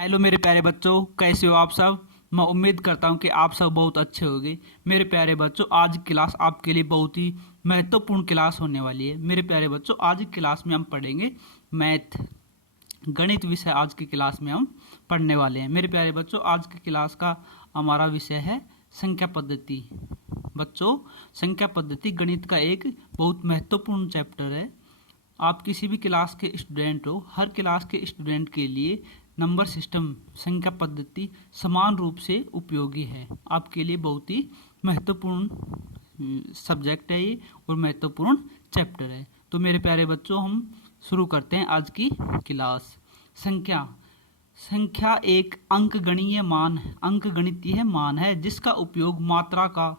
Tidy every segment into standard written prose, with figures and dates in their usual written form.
Hello मेरे प्यारे बच्चों, कैसे हो आप सब। मैं उम्मीद करता हूँ कि आप सब बहुत अच्छे होंगे। मेरे प्यारे बच्चों, आज की क्लास आपके लिए बहुत ही महत्वपूर्ण क्लास होने वाली है। मेरे प्यारे बच्चों, आज की क्लास में हम पढ़ेंगे मैथ, गणित विषय। आज की क्लास में हम पढ़ने वाले हैं। मेरे प्यारे बच्चों, आज की क्लास का हमारा विषय है संख्या पद्धति। बच्चों, संख्या पद्धति गणित का एक बहुत महत्वपूर्ण चैप्टर है। आप किसी भी क्लास के स्टूडेंट हो, हर क्लास के स्टूडेंट के लिए नंबर सिस्टम, संख्या पद्धति समान रूप से उपयोगी है। आपके लिए बहुत ही महत्वपूर्ण सब्जेक्ट है ये और महत्वपूर्ण चैप्टर है। तो मेरे प्यारे बच्चों, हम शुरू करते हैं आज की क्लास। संख्या संख्या एक अंकगणितीय मान है जिसका उपयोग मात्रा का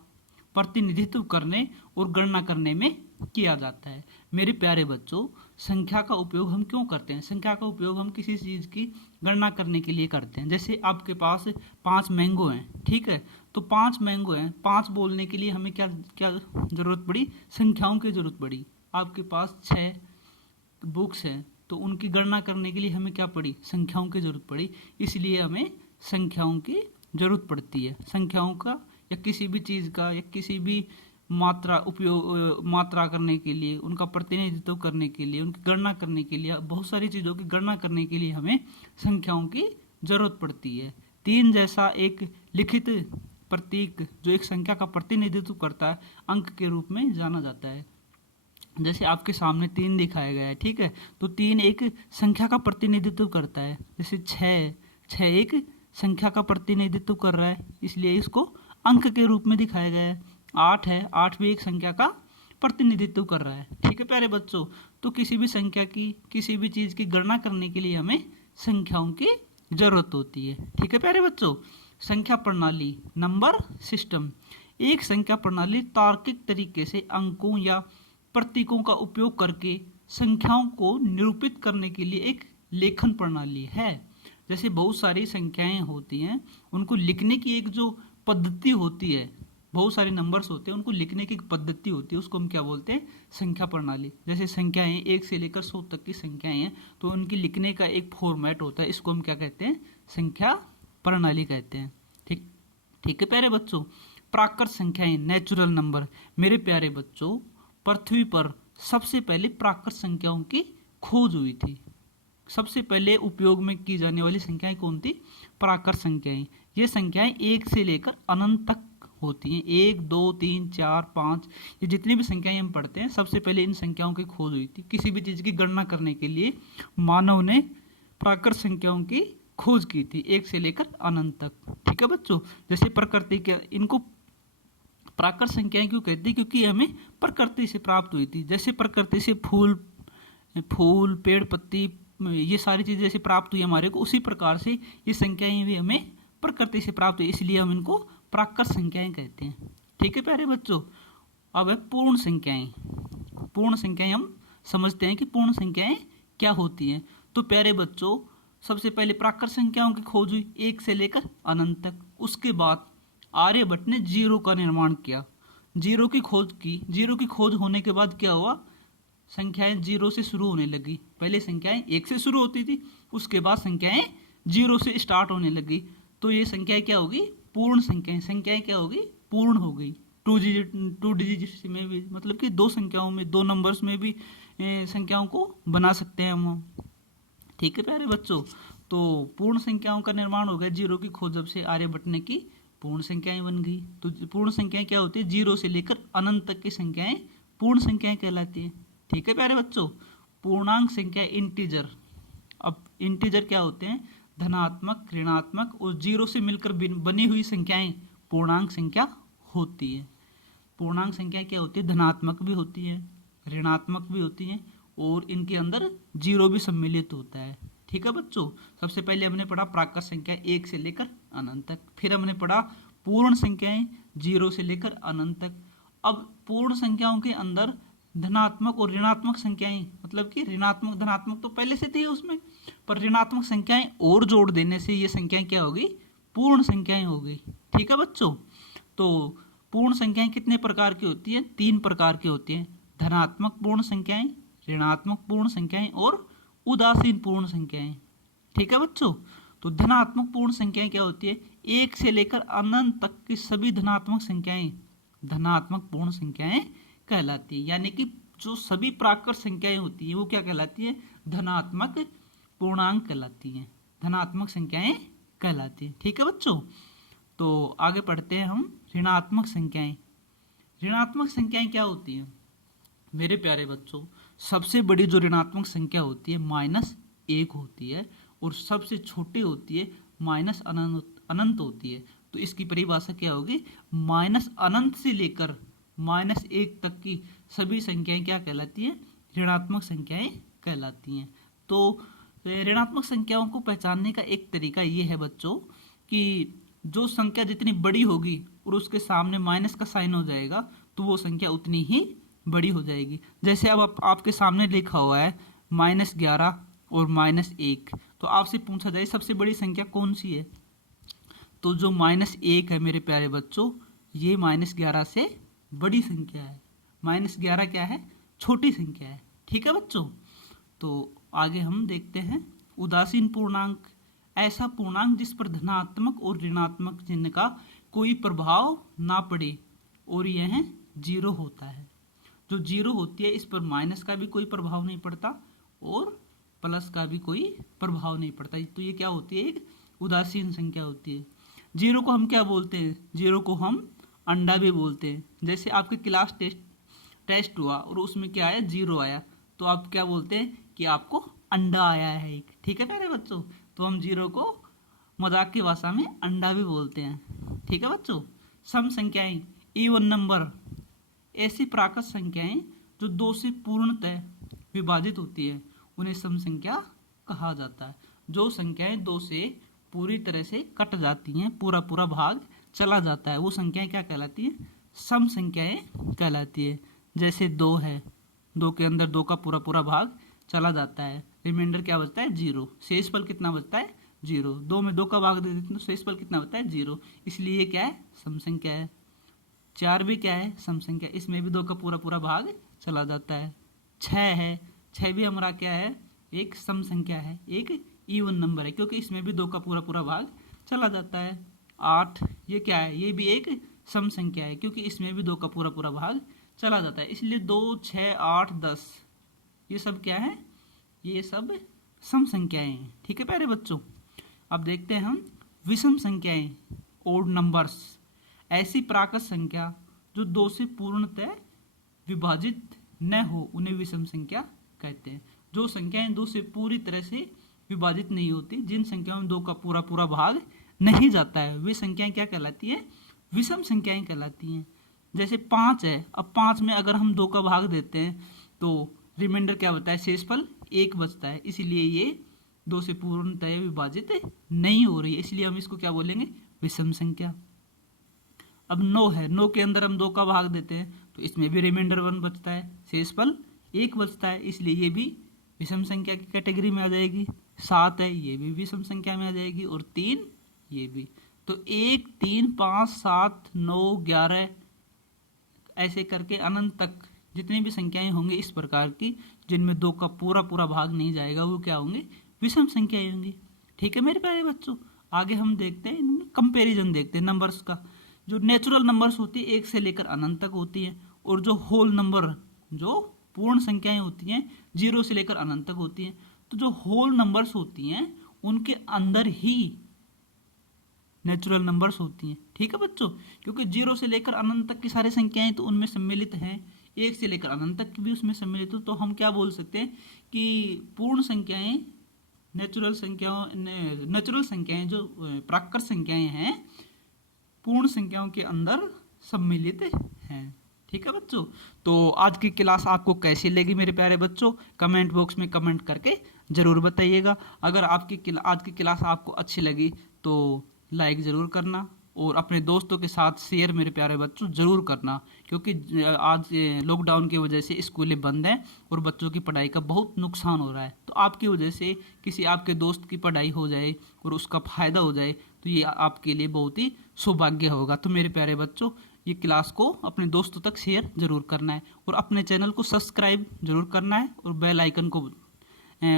प्रतिनिधित्व करने और गणना करने में किया जाता है। मेरे प्यारे बच्चों, संख्या का उपयोग हम क्यों करते हैं? संख्या का उपयोग हम किसी चीज़ की गणना करने के लिए करते हैं। जैसे आपके पास 5 मैंगो हैं, ठीक है, तो 5 मैंगो हैं, 5 बोलने के लिए हमें क्या क्या जरूरत पड़ी? संख्याओं की जरूरत पड़ी। आपके पास 6 बुक्स हैं, तो उनकी गणना करने के लिए हमें क्या पड़ी? संख्याओं की जरूरत पड़ी। इसलिए हमें संख्याओं की जरूरत पड़ती है। संख्याओं का या किसी भी चीज़ का या किसी भी मात्रा करने के लिए, उनका प्रतिनिधित्व करने के लिए, उनकी गणना करने के लिए, बहुत सारी चीज़ों की गणना करने के लिए हमें संख्याओं की जरूरत पड़ती है। 3 जैसा एक लिखित प्रतीक जो एक संख्या का प्रतिनिधित्व करता है, अंक के रूप में जाना जाता है। जैसे आपके सामने 3 दिखाया गया है, ठीक है, तो 3 एक संख्या का प्रतिनिधित्व करता है। जैसे 6 एक संख्या का प्रतिनिधित्व कर रहा है, इसलिए इसको अंक के रूप में दिखाया गया है। 8 है, 8 भी एक संख्या का प्रतिनिधित्व कर रहा है। ठीक है प्यारे बच्चों, तो किसी भी संख्या की, किसी भी चीज़ की गणना करने के लिए हमें संख्याओं की जरूरत होती है। ठीक है प्यारे बच्चों, संख्या प्रणाली, नंबर सिस्टम। एक संख्या प्रणाली तार्किक तरीके से अंकों या प्रतीकों का उपयोग करके संख्याओं को निरूपित करने के लिए एक लेखन प्रणाली है। जैसे बहुत सारी संख्याएं होती हैं, उनको लिखने की एक जो पद्धति होती है, बहुत सारे नंबर्स होते हैं, उनको लिखने की एक पद्धति होती है, उसको हम क्या बोलते हैं? संख्या प्रणाली। जैसे संख्याएं 1 से लेकर 100 तक की संख्याएं हैं, तो उनकी लिखने का एक फॉर्मेट होता है, इसको हम क्या कहते हैं? संख्या प्रणाली कहते हैं। ठीक ठीक है प्यारे बच्चों, प्राकृत संख्याएं, नेचुरल नंबर। मेरे प्यारे बच्चों, पृथ्वी पर सबसे पहले प्राकृत संख्याओं की खोज हुई थी। सबसे पहले उपयोग में की जाने वाली संख्याएं कौन थी? प्राकृत संख्याएं। ये संख्याएं 1 से लेकर अनंत तक होती हैं। 1 2 3 4 5, ये जितनी भी संख्याएं हम पढ़ते हैं, सबसे पहले इन संख्याओं की खोज हुई थी। किसी भी चीज़ की गणना करने के लिए मानव ने प्राकृत संख्याओं की खोज की थी, 1 से लेकर अनंत तक। ठीक है बच्चों, जैसे प्रकृति के, इनको प्राकृत संख्याएं क्यों कहते हैं? क्योंकि हमें प्रकृति से प्राप्त हुई थी। जैसे प्रकृति से फूल पेड़ पत्ती, ये सारी चीज़ें जैसे प्राप्त हुई हमारे को, उसी प्रकार से ये संख्याएं भी हमें प्रकृति से प्राप्त हुई, इसलिए हम इनको प्राकृत संख्याएं कहते हैं। ठीक है प्यारे बच्चों, अब है पूर्ण संख्याएं। पूर्ण संख्याएं हम समझते हैं कि पूर्ण संख्याएं क्या होती हैं। तो प्यारे बच्चों, सबसे पहले प्राकृत संख्याओं की खोज हुई 1 से लेकर अनंत तक। उसके बाद आर्यभट्ट ने जीरो का निर्माण किया, जीरो की खोज की। जीरो की खोज होने के बाद क्या हुआ? संख्याएं जीरो से शुरू होने लगी। पहले संख्याएं 1 से शुरू होती थी, उसके बाद संख्याएं जीरो से स्टार्ट होने लगी। तो ये संख्याएं क्या होगी? पूर्ण संख्याएं। संख्याएं क्या होगी? पूर्ण हो गई। 2 डिजिट में भी, मतलब कि 2 संख्याओं में, 2 नंबर्स में भी संख्याओं को बना सकते हैं हम। ठीक है प्यारे बच्चों, तो पूर्ण संख्याओं का निर्माण हो गया। जीरो की खोज जब से आर्यभट्ट ने की, पूर्ण संख्याएं बन गई। तो पूर्ण संख्याएं क्या होती है? 0 से लेकर अनंत तक की संख्याएं पूर्ण संख्याएं कहलाती हैं। ठीक है प्यारे बच्चों, पूर्णांक संख्या, इंटीजर। अब इंटीजर क्या होते हैं? धनात्मक, ऋणात्मक और 0 से मिलकर बनी हुई संख्याएं पूर्णांक संख्या होती है। पूर्णांक संख्या क्या होती है? धनात्मक भी होती है, ऋणात्मक भी होती है, और इनके अंदर 0 भी सम्मिलित होता है। ठीक है बच्चों, सबसे पहले हमने पढ़ा प्राकृत संख्या 1 से लेकर अनंत तक, फिर हमने पढ़ा पूर्ण संख्याएं 0 से लेकर अनंत तक। अब पूर्ण संख्याओं के अंदर धनात्मक और ऋणात्मक संख्याएं, मतलब कि ऋणात्मक धनात्मक तो पहले से थी उसमें, पर ऋणात्मक संख्याएं और जोड़ देने से ये संख्याएं क्या हो गई? पूर्ण संख्याएं हो गई। ठीक है बच्चों, तो पूर्ण संख्याएं कितने प्रकार की होती हैं? 3 प्रकार की होती हैं। धनात्मक पूर्ण संख्याएं, ऋणात्मक पूर्ण संख्याएं और उदासीन पूर्ण संख्याएं। ठीक है बच्चों, तो धनात्मक पूर्ण संख्याएं क्या होती है? 1 से लेकर अनंत तक की सभी धनात्मक संख्याएं धनात्मक पूर्ण संख्याएं कहलाती है। यानी कि जो सभी प्राकृत संख्याएं होती है वो क्या कहलाती है? धनात्मक पूर्णांक कहलाती हैं, धनात्मक संख्याएं कहलाती हैं। ठीक है बच्चों, तो आगे पढ़ते हैं हम ऋणात्मक संख्याएं। ऋणात्मक संख्याएं क्या होती हैं मेरे प्यारे बच्चों? सबसे बड़ी जो ऋणात्मक संख्या होती है -1 होती है, और सबसे छोटी होती है अनंत होती है। तो इसकी परिभाषा क्या होगी? अनंत से लेकर -1 तक की सभी संख्याएं क्या कहलाती हैं? ऋणात्मक संख्याएं कहलाती हैं। तो ऋणात्मक संख्याओं को पहचानने का एक तरीका ये है बच्चों कि जो संख्या जितनी बड़ी होगी और उसके सामने माइनस का साइन हो जाएगा तो वो संख्या उतनी ही बड़ी हो जाएगी। जैसे अब आपके सामने लिखा हुआ है -11 और -1, तो आपसे पूछा जाए सबसे बड़ी संख्या कौन सी है? तो जो -1 है मेरे प्यारे बच्चों, ये -11 से बड़ी संख्या है। -11 क्या है? छोटी संख्या है। ठीक है बच्चों, तो आगे हम देखते हैं उदासीन पूर्णांक। ऐसा पूर्णांक जिस पर धनात्मक और ऋणात्मक चिन्ह का कोई प्रभाव ना पड़े और यह 0 होता है। जो 0 होती है इस पर माइनस का भी कोई प्रभाव नहीं पड़ता और प्लस का भी कोई प्रभाव नहीं पड़ता। तो ये क्या होती है? एक उदासीन संख्या होती है। 0 को हम क्या बोलते हैं? 0 को हम अंडा भी बोलते हैं। जैसे आपके क्लास टेस्ट हुआ और उसमें क्या आया? 0 आया, तो आप क्या बोलते हैं कि आपको अंडा आया है एक। ठीक है प्यारे बच्चों, तो हम 0 को मजाक की भाषा में अंडा भी बोलते हैं। ठीक है बच्चों, सम संख्याएं, इवन नंबर, ऐसी प्राकृत संख्याएं जो 2 से पूर्णतः विभाजित होती है उन्हें सम संख्या कहा जाता है। जो संख्याएं 2 से पूरी तरह से कट जाती हैं, पूरा पूरा भाग चला जाता है, वो संख्याएं क्या कहलाती हैं? सम संख्याएं कहलाती है। जैसे 2 है, 2 के अंदर 2 का पूरा पूरा भाग चला जाता है, रिमाइंडर क्या बचता है? 0। शेषफल कितना बचता है? 0। 2 में 2 का भाग दे देते हैं तो शेषफल कितना बचता है? 0। इसलिए ये क्या है? सम संख्या है। 4 भी क्या है? सम संख्या, इसमें भी 2 का पूरा पूरा भाग चला जाता है। 6 है, 6 भी हमारा क्या है? एक सम संख्या है, एक इवन नंबर है, क्योंकि इसमें भी 2 का पूरा पूरा भाग चला जाता है। 8 ये क्या है? ये भी एक सम संख्या है, क्योंकि इसमें भी 2 का पूरा पूरा भाग चला जाता है। इसलिए 2, 6, 8, 10 ये सब क्या है? ये सब सम संख्याएं हैं। ठीक है प्यारे बच्चों, अब देखते हैं हम विषम संख्याएं, ओड नंबर्स। ऐसी प्राकृत संख्या जो 2 से पूर्णतः विभाजित न हो उन्हें विषम संख्या कहते हैं। जो संख्याएं 2 से पूरी तरह से विभाजित नहीं होती, जिन संख्याओं में 2 का पूरा पूरा भाग नहीं जाता है, वे संख्याएं क्या कहलाती हैं? विषम संख्याएं कहलाती हैं। जैसे 5 है, अब 5 में अगर हम 2 का भाग देते हैं तो रिमाइंडर क्या बचता है? शेषफल 1 बचता है। इसीलिए ये 2 से पूर्णतः विभाजित नहीं हो रही है, इसलिए हम इसको क्या बोलेंगे? विषम संख्या। अब 9 है, 9 के अंदर हम 2 का भाग देते हैं तो इसमें भी रिमाइंडर 1 बचता है, शेषफल 1 बचता है, इसलिए ये भी विषम संख्या की कैटेगरी में आ जाएगी। 7 है, ये भी विषम संख्या में आ जाएगी, और 3 ये भी। तो 1, 3, 5, 7, 9, 11 ऐसे करके अनंत तक जितनी भी संख्याएं होंगी इस प्रकार की जिनमें 2 का पूरा पूरा भाग नहीं जाएगा, वो क्या होंगे? विषम संख्याएं होंगी। ठीक है मेरे प्यारे बच्चों, आगे हम देखते हैं इनमें कंपैरिजन देखते हैं नंबर्स का। जो नेचुरल नंबर्स होती है 1 से लेकर अनंत तक होती हैं, और जो होल नंबर, जो पूर्ण संख्याएं होती हैं 0 से लेकर अनंत तक होती हैं। तो जो होल नंबर्स होती हैं उनके अंदर ही नेचुरल नंबर्स होती हैं। ठीक है बच्चों, क्योंकि 0 से लेकर अनंत तक की सारी संख्याएं तो उनमें सम्मिलित हैं, 1 से लेकर अनंत तक की भी उसमें सम्मिलित हो, तो हम क्या बोल सकते हैं कि पूर्ण संख्याएं, नेचुरल संख्याएं जो प्राकृत संख्याएं हैं पूर्ण संख्याओं के अंदर सम्मिलित हैं। ठीक है बच्चों, तो आज की क्लास आपको कैसी लगी मेरे प्यारे बच्चों? कमेंट बॉक्स में कमेंट करके ज़रूर बताइएगा। अगर आपकी आज की क्लास आपको अच्छी लगी तो लाइक ज़रूर करना और अपने दोस्तों के साथ शेयर मेरे प्यारे बच्चों ज़रूर करना, क्योंकि आज लॉकडाउन की वजह से स्कूलें बंद हैं और बच्चों की पढ़ाई का बहुत नुकसान हो रहा है। तो आपकी वजह से किसी आपके दोस्त की पढ़ाई हो जाए और उसका फ़ायदा हो जाए तो ये आपके लिए बहुत ही सौभाग्य होगा। तो मेरे प्यारे बच्चों, ये क्लास को अपने दोस्तों तक शेयर ज़रूर करना है और अपने चैनल को सब्सक्राइब ज़रूर करना है और बेल आइकन को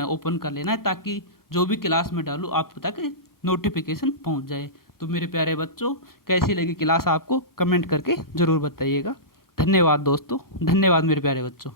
ओपन कर लेना है, ताकि जो भी क्लास में डालूँ आप तक नोटिफिकेशन पहुंच जाए। तो मेरे प्यारे बच्चों, कैसी लगी क्लास आपको कमेंट करके ज़रूर बताइएगा। धन्यवाद दोस्तों, धन्यवाद मेरे प्यारे बच्चों।